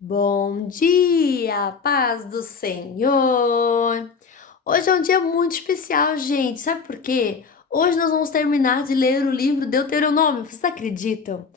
Bom dia, paz do Senhor! Hoje é um dia muito especial, gente. Sabe por quê? Hoje nós vamos terminar de ler o livro Deuteronômio. Vocês acreditam?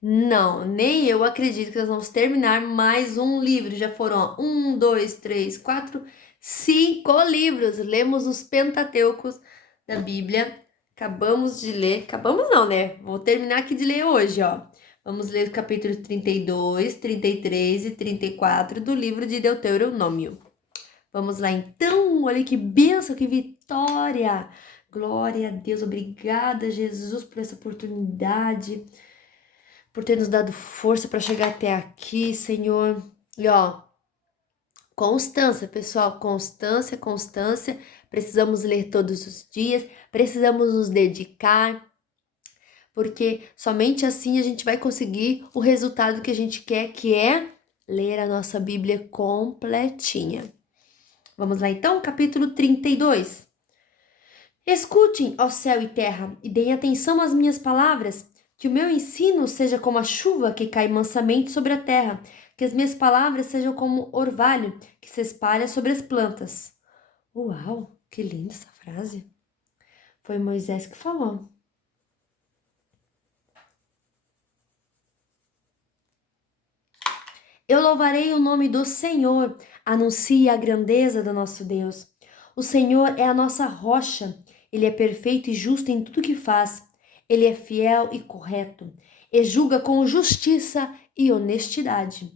Não, nem eu acredito que nós vamos terminar mais um livro. Já foram, ó, um, dois, três, quatro, cinco livros. Lemos os Pentateucos da Bíblia. Acabamos de ler. Acabamos não, né? Vou terminar aqui de ler hoje, ó. Vamos ler o capítulo 32, 33 e 34 do livro de Deuteronômio. Vamos lá então, olha que bênção, que vitória! Glória a Deus, obrigada Jesus por essa oportunidade, por ter nos dado força para chegar até aqui, Senhor. E ó, constância, pessoal, constância, constância. Precisamos ler todos os dias, precisamos nos dedicar, porque somente assim a gente vai conseguir o resultado que a gente quer, que é ler a nossa Bíblia completinha. Vamos lá então, capítulo 32. Escutem, ó céu e terra, e deem atenção às minhas palavras, que o meu ensino seja como a chuva que cai mansamente sobre a terra, que as minhas palavras sejam como orvalho que se espalha sobre as plantas. Uau, que linda essa frase. Foi Moisés que falou. Eu louvarei o nome do Senhor, anuncie a grandeza do nosso Deus. O Senhor é a nossa rocha, ele é perfeito e justo em tudo que faz. Ele é fiel e correto, e julga com justiça e honestidade.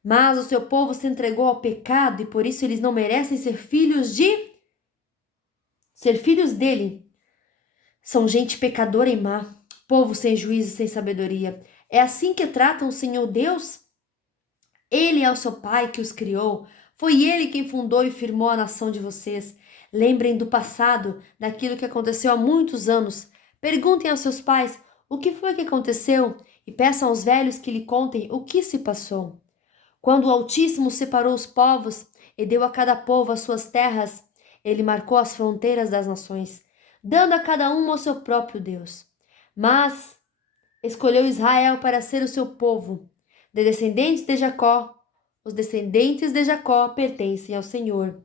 Mas o seu povo se entregou ao pecado e por isso eles não merecem ser filhos dele. São gente pecadora e má, povo sem juízo e sem sabedoria. É assim que tratam o Senhor Deus? Ele é o seu pai que os criou. Foi ele quem fundou e firmou a nação de vocês. Lembrem do passado, daquilo que aconteceu há muitos anos. Perguntem aos seus pais o que foi que aconteceu e peçam aos velhos que lhe contem o que se passou. Quando o Altíssimo separou os povos e deu a cada povo as suas terras, ele marcou as fronteiras das nações, dando a cada um o seu próprio Deus. Mas escolheu Israel para ser o seu povo. De descendentes de Jacó, os descendentes de Jacó pertencem ao Senhor.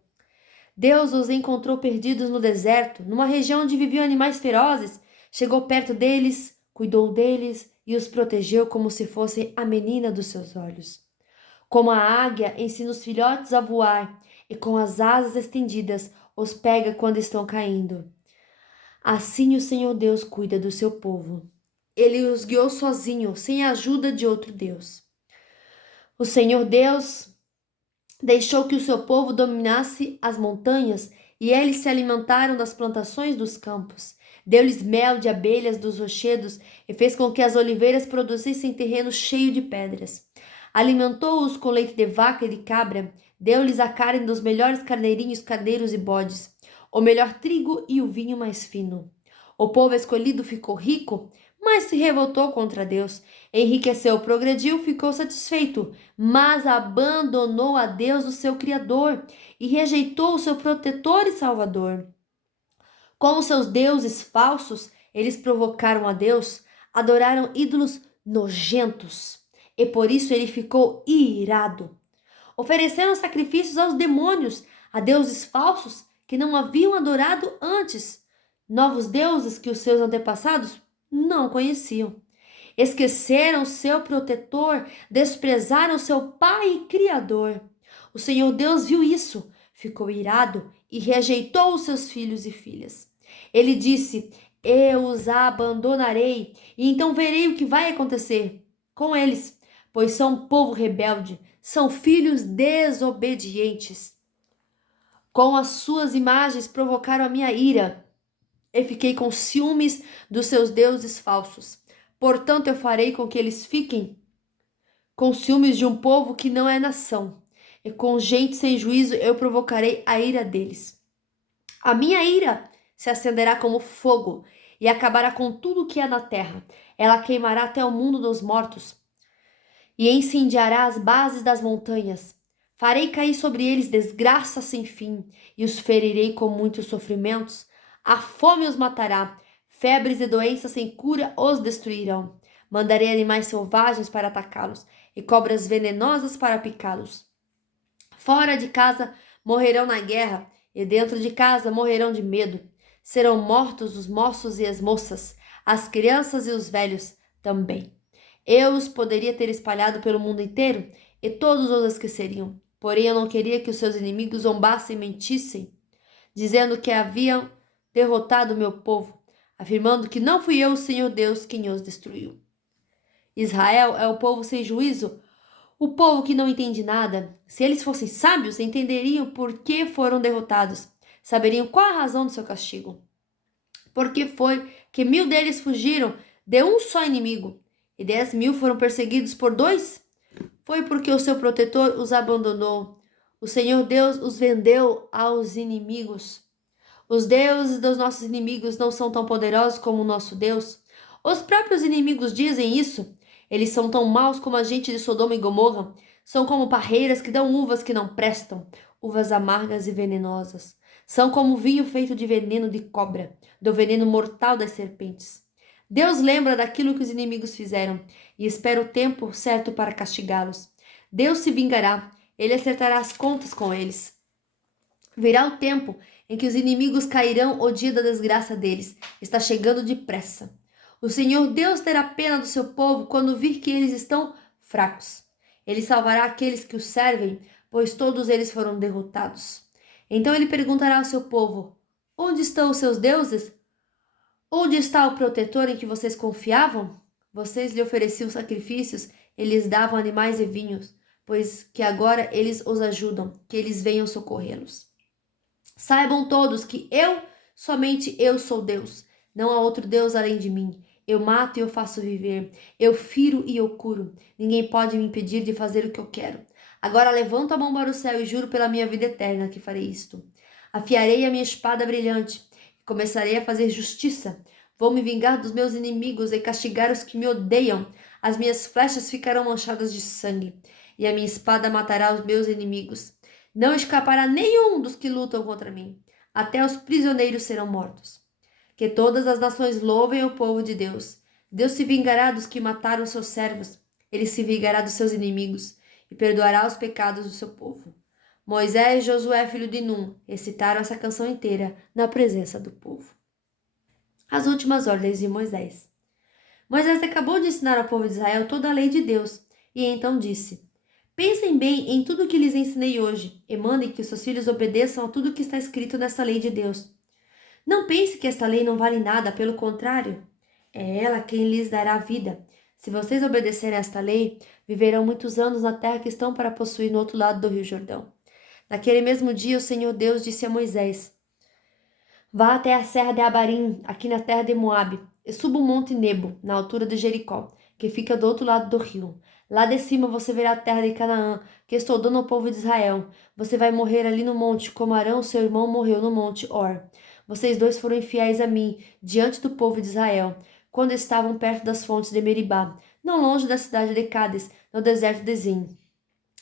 Deus os encontrou perdidos no deserto, numa região onde viviam animais ferozes. Chegou perto deles, cuidou deles e os protegeu como se fosse a menina dos seus olhos. Como a águia ensina os filhotes a voar e com as asas estendidas os pega quando estão caindo. Assim o Senhor Deus cuida do seu povo. Ele os guiou sozinho, sem a ajuda de outro Deus. O Senhor Deus deixou que o seu povo dominasse as montanhas e eles se alimentaram das plantações dos campos. Deu-lhes mel de abelhas dos rochedos e fez com que as oliveiras produzissem terreno cheio de pedras. Alimentou-os com leite de vaca e de cabra, deu-lhes a carne dos melhores carneirinhos, cardeiros e bodes, o melhor trigo e o vinho mais fino. O povo escolhido ficou rico, mas se revoltou contra Deus. Enriqueceu, progrediu, ficou satisfeito, mas abandonou a Deus, o seu Criador, e rejeitou o seu protetor e Salvador. Com os seus deuses falsos, eles provocaram a Deus, adoraram ídolos nojentos, e por isso ele ficou irado. Ofereceram sacrifícios aos demônios, a deuses falsos que não haviam adorado antes, novos deuses que os seus antepassados não conheciam. Esqueceram seu protetor, desprezaram seu pai e criador. O Senhor Deus viu isso, ficou irado e rejeitou os seus filhos e filhas. Ele disse: Eu os abandonarei, e então verei o que vai acontecer com eles, pois são um povo rebelde, são filhos desobedientes. Com as suas imagens provocaram a minha ira, e fiquei com ciúmes dos seus deuses falsos. Portanto, eu farei com que eles fiquem com ciúmes de um povo que não é nação, e com gente sem juízo eu provocarei a ira deles. A minha ira se acenderá como fogo e acabará com tudo o que há na terra. Ela queimará até o mundo dos mortos e incendiará as bases das montanhas. Farei cair sobre eles desgraça sem fim e os ferirei com muitos sofrimentos. A fome os matará, febres e doenças sem cura os destruirão. Mandarei animais selvagens para atacá-los e cobras venenosas para picá-los. Fora de casa morrerão na guerra, e dentro de casa morrerão de medo. Serão mortos os moços e as moças, as crianças e os velhos também. Eu os poderia ter espalhado pelo mundo inteiro, e todos os esqueceriam. Porém, eu não queria que os seus inimigos zombassem e mentissem, dizendo que haviam derrotado o meu povo, afirmando que não fui eu, o Senhor Deus, quem os destruiu. Israel é o povo sem juízo, o povo que não entende nada. Se eles fossem sábios, entenderiam por que foram derrotados, saberiam qual a razão do seu castigo. Porque foi que 1000 deles fugiram de um só inimigo, e 10.000 foram perseguidos por 2? Foi porque o seu protetor os abandonou. O Senhor Deus os vendeu aos inimigos. Os deuses dos nossos inimigos não são tão poderosos como o nosso Deus. Os próprios inimigos dizem isso. Eles são tão maus como a gente de Sodoma e Gomorra. São como parreiras que dão uvas que não prestam, uvas amargas e venenosas. São como vinho feito de veneno de cobra, do veneno mortal das serpentes. Deus lembra daquilo que os inimigos fizeram e espera o tempo certo para castigá-los. Deus se vingará, ele acertará as contas com eles. Virá o tempo em que os inimigos cairão o dia da desgraça deles. Está chegando depressa. O Senhor Deus terá pena do seu povo quando vir que eles estão fracos. Ele salvará aqueles que o servem, pois todos eles foram derrotados. Então ele perguntará ao seu povo: onde estão os seus deuses? Onde está o protetor em que vocês confiavam? Vocês lhe ofereciam sacrifícios, eles davam animais e vinhos, pois que agora eles os ajudam, que eles venham socorrê-los. Saibam todos que somente eu sou Deus. Não há outro Deus além de mim. Eu mato e eu faço viver. Eu firo e eu curo. Ninguém pode me impedir de fazer o que eu quero. Agora levanto a mão para o céu e juro pela minha vida eterna que farei isto. Afiarei a minha espada brilhante e começarei a fazer justiça. Vou me vingar dos meus inimigos e castigar os que me odeiam. As minhas flechas ficarão manchadas de sangue e a minha espada matará os meus inimigos. Não escapará nenhum dos que lutam contra mim. Até os prisioneiros serão mortos. Que todas as nações louvem o povo de Deus. Deus se vingará dos que mataram seus servos. Ele se vingará dos seus inimigos e perdoará os pecados do seu povo. Moisés e Josué, filho de Num, recitaram essa canção inteira na presença do povo. As últimas ordens de Moisés. Moisés acabou de ensinar ao povo de Israel toda a lei de Deus e então disse: pensem bem em tudo o que lhes ensinei hoje e mandem que seus filhos obedeçam a tudo o que está escrito nessa lei de Deus. Não pense que esta lei não vale nada, pelo contrário, é ela quem lhes dará a vida. Se vocês obedecerem a esta lei, viverão muitos anos na terra que estão para possuir no outro lado do Rio Jordão. Naquele mesmo dia, o Senhor Deus disse a Moisés: vá até a serra de Abarim, aqui na terra de Moabe, e suba o monte Nebo, na altura de Jericó, que fica do outro lado do rio. Lá de cima você verá a terra de Canaã, que estou dando ao povo de Israel. Você vai morrer ali no monte, como Arão, seu irmão, morreu no monte Or. Vocês dois foram infiéis a mim, diante do povo de Israel, quando estavam perto das fontes de Meribá, não longe da cidade de Cádiz, no deserto de Zim.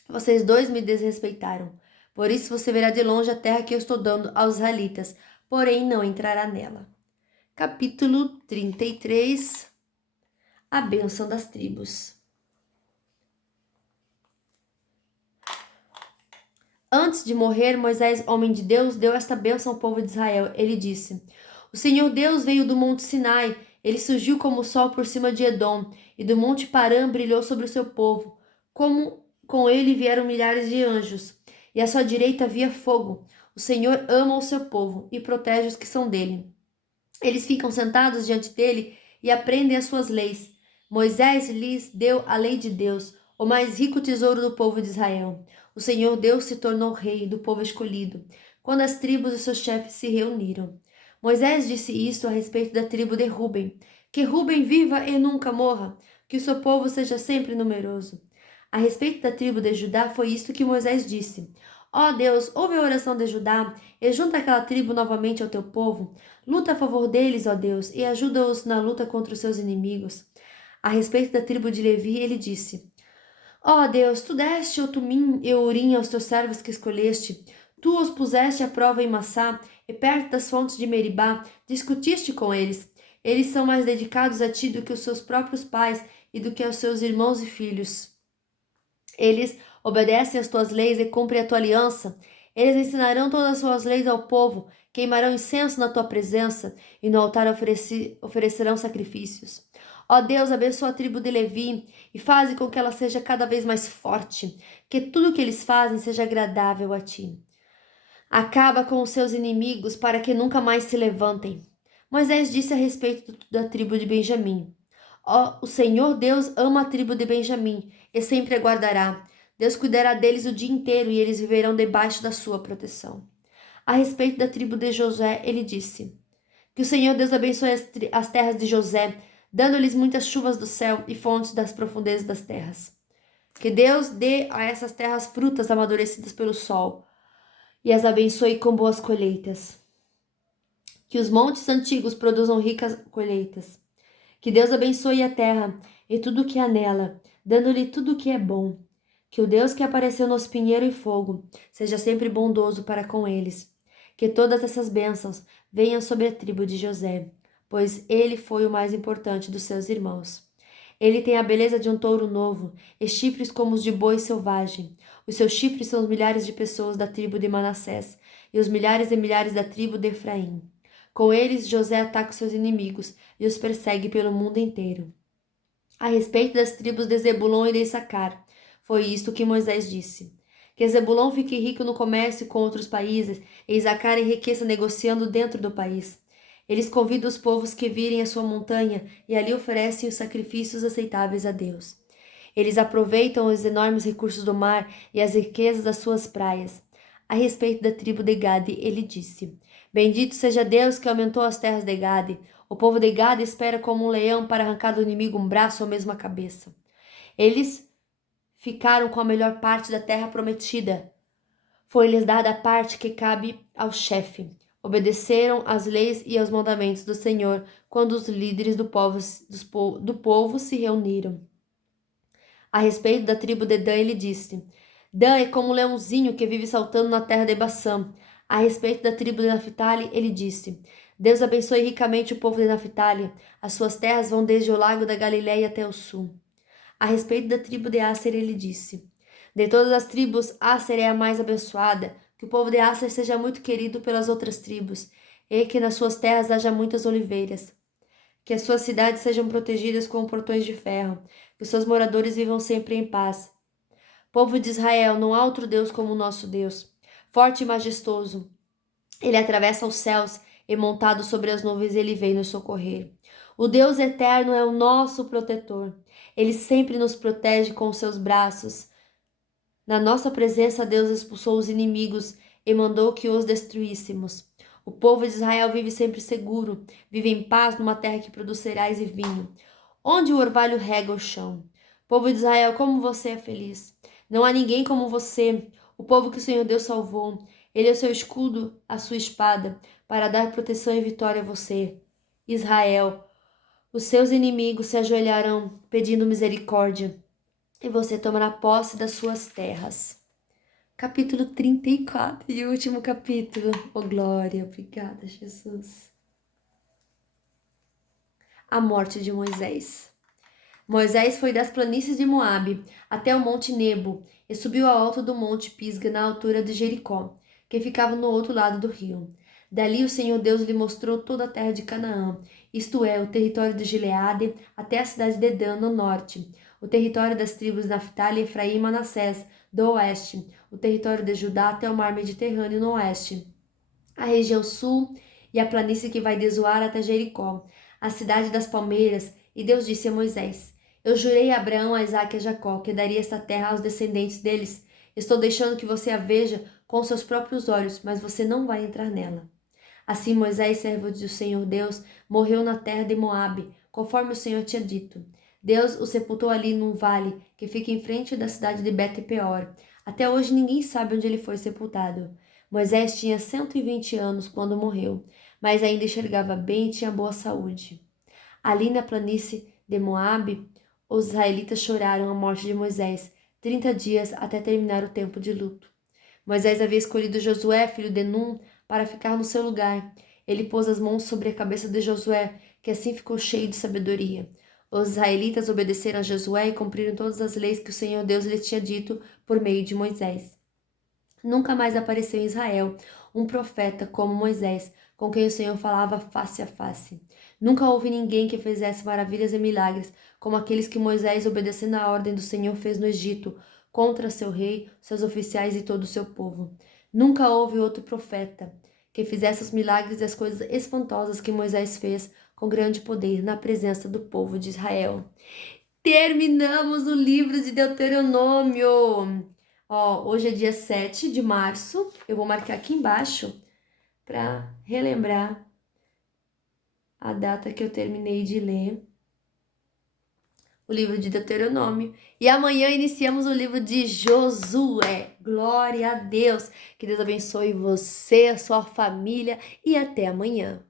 Vocês dois me desrespeitaram. Por isso você verá de longe a terra que eu estou dando aos israelitas, porém não entrará nela. Capítulo 33. A bênção das tribos. Antes de morrer, Moisés, homem de Deus, deu esta bênção ao povo de Israel. Ele disse: o Senhor Deus veio do monte Sinai, ele surgiu como o sol por cima de Edom, e do monte Parã brilhou sobre o seu povo. Como com ele vieram milhares de anjos, e à sua direita havia fogo. O Senhor ama o seu povo e protege os que são dele. Eles ficam sentados diante dele e aprendem as suas leis. Moisés lhes deu a lei de Deus, o mais rico tesouro do povo de Israel. O Senhor Deus se tornou rei do povo escolhido, quando as tribos e seus chefes se reuniram. Moisés disse isto a respeito da tribo de Ruben: que Ruben viva e nunca morra, que o seu povo seja sempre numeroso. A respeito da tribo de Judá foi isto que Moisés disse: ó Deus, ouve a oração de Judá e junta aquela tribo novamente ao teu povo. Luta a favor deles, ó Deus, e ajuda-os na luta contra os seus inimigos. A respeito da tribo de Levi, ele disse: ó Deus, tu deste o Tumim e o Urim aos teus servos que escolheste. Tu os puseste à prova em Massá e perto das fontes de Meribá, discutiste com eles. Eles são mais dedicados a ti do que os seus próprios pais e do que aos seus irmãos e filhos. Eles obedecem às tuas leis e cumprem a tua aliança. Eles ensinarão todas as suas leis ao povo, queimarão incenso na tua presença e no altar oferecerão sacrifícios. Ó Deus, abençoa a tribo de Levi e faze com que ela seja cada vez mais forte, que tudo o que eles fazem seja agradável a ti. Acaba com os seus inimigos para que nunca mais se levantem. Moisés disse a respeito da tribo de Benjamim: Ó, o Senhor Deus ama a tribo de Benjamim e sempre a guardará. Deus cuidará deles o dia inteiro e eles viverão debaixo da sua proteção. A respeito da tribo de José, ele disse: Que o Senhor Deus abençoe as terras de José, dando-lhes muitas chuvas do céu e fontes das profundezas das terras. Que Deus dê a essas terras frutas amadurecidas pelo sol e as abençoe com boas colheitas. Que os montes antigos produzam ricas colheitas. Que Deus abençoe a terra e tudo o que há nela, dando-lhe tudo o que é bom. Que o Deus que apareceu no espinheiro e fogo seja sempre bondoso para com eles. Que todas essas bênçãos venham sobre a tribo de José, pois ele foi o mais importante dos seus irmãos. Ele tem a beleza de um touro novo e chifres como os de boi selvagem. Os seus chifres são os milhares de pessoas da tribo de Manassés e os milhares e milhares da tribo de Efraim. Com eles, José ataca os seus inimigos e os persegue pelo mundo inteiro. A respeito das tribos de Zebulon e de Issacar, foi isto que Moisés disse: que Zebulon fique rico no comércio com outros países e Issacar enriqueça negociando dentro do país. Eles convidam os povos que virem a sua montanha e ali oferecem os sacrifícios aceitáveis a Deus. Eles aproveitam os enormes recursos do mar e as riquezas das suas praias. A respeito da tribo de Gade, ele disse: Bendito seja Deus que aumentou as terras de Gade. O povo de Gade espera como um leão para arrancar do inimigo um braço ou mesmo a cabeça. Eles ficaram com a melhor parte da terra prometida. Foi-lhes dada a parte que cabe ao chefe. Obedeceram às leis e aos mandamentos do Senhor quando os líderes do povo se reuniram. A respeito da tribo de Dan, ele disse: Dan é como um leãozinho que vive saltando na terra de Baçã. A respeito da tribo de Naphtali, ele disse: Deus abençoe ricamente o povo de Naphtali. As suas terras vão desde o lago da Galileia até o sul. A respeito da tribo de Asser, ele disse: De todas as tribos, Asser é a mais abençoada. Que o povo de Asser seja muito querido pelas outras tribos, e que nas suas terras haja muitas oliveiras. Que as suas cidades sejam protegidas com portões de ferro, que os seus moradores vivam sempre em paz. Povo de Israel, não há outro Deus como o nosso Deus, forte e majestoso. Ele atravessa os céus e montado sobre as nuvens ele vem nos socorrer. O Deus eterno é o nosso protetor. Ele sempre nos protege com os seus braços. Na nossa presença, Deus expulsou os inimigos e mandou que os destruíssemos. O povo de Israel vive sempre seguro, vive em paz numa terra que produz cereais e vinho, onde o orvalho rega o chão. Povo de Israel, como você é feliz! Não há ninguém como você, o povo que o Senhor Deus salvou. Ele é o seu escudo, a sua espada, para dar proteção e vitória a você. Israel, os seus inimigos se ajoelharão, pedindo misericórdia, e você tomará posse das suas terras. Capítulo 34 e último capítulo. Oh, glória, obrigada, Jesus. A morte de Moisés. Moisés foi das planícies de Moabe até o monte Nebo e subiu ao alto do monte Pisga na altura de Jericó, que ficava no outro lado do rio. Dali o Senhor Deus lhe mostrou toda a terra de Canaã, isto é, o território de Gileade até a cidade de Dan no norte, o território das tribos de Naphtali, Efraim e Manassés do oeste, o território de Judá até o mar Mediterrâneo no oeste, a região sul e a planície que vai de Zoar até Jericó, a cidade das palmeiras. E Deus disse a Moisés: Eu jurei a Abraão, a Isaque e a Jacó que daria esta terra aos descendentes deles. Estou deixando que você a veja com seus próprios olhos, mas você não vai entrar nela. Assim Moisés, servo do Senhor Deus, morreu na terra de Moabe, conforme o Senhor tinha dito. Deus o sepultou ali num vale que fica em frente da cidade de Bet-peor. Até hoje ninguém sabe onde ele foi sepultado. Moisés tinha 120 anos quando morreu, mas ainda enxergava bem e tinha boa saúde. Ali na planície de Moabe, os israelitas choraram a morte de Moisés 30 dias até terminar o tempo de luto. Moisés havia escolhido Josué, filho de Num, para ficar no seu lugar. Ele pôs as mãos sobre a cabeça de Josué, que assim ficou cheio de sabedoria. Os israelitas obedeceram a Josué e cumpriram todas as leis que o Senhor Deus lhes tinha dito por meio de Moisés. Nunca mais apareceu em Israel um profeta como Moisés, com quem o Senhor falava face a face. Nunca houve ninguém que fizesse maravilhas e milagres, como aqueles que Moisés, obedecendo à ordem do Senhor, fez no Egito, contra seu rei, seus oficiais e todo o seu povo. Nunca houve outro profeta que fizesse os milagres e as coisas espantosas que Moisés fez com grande poder na presença do povo de Israel. Terminamos o livro de Deuteronômio. Ó, hoje é dia 7 de março. Eu vou marcar aqui embaixo para relembrar a data que eu terminei de ler o livro de Deuteronômio. E amanhã iniciamos o livro de Josué. Glória a Deus. Que Deus abençoe você, a sua família e até amanhã.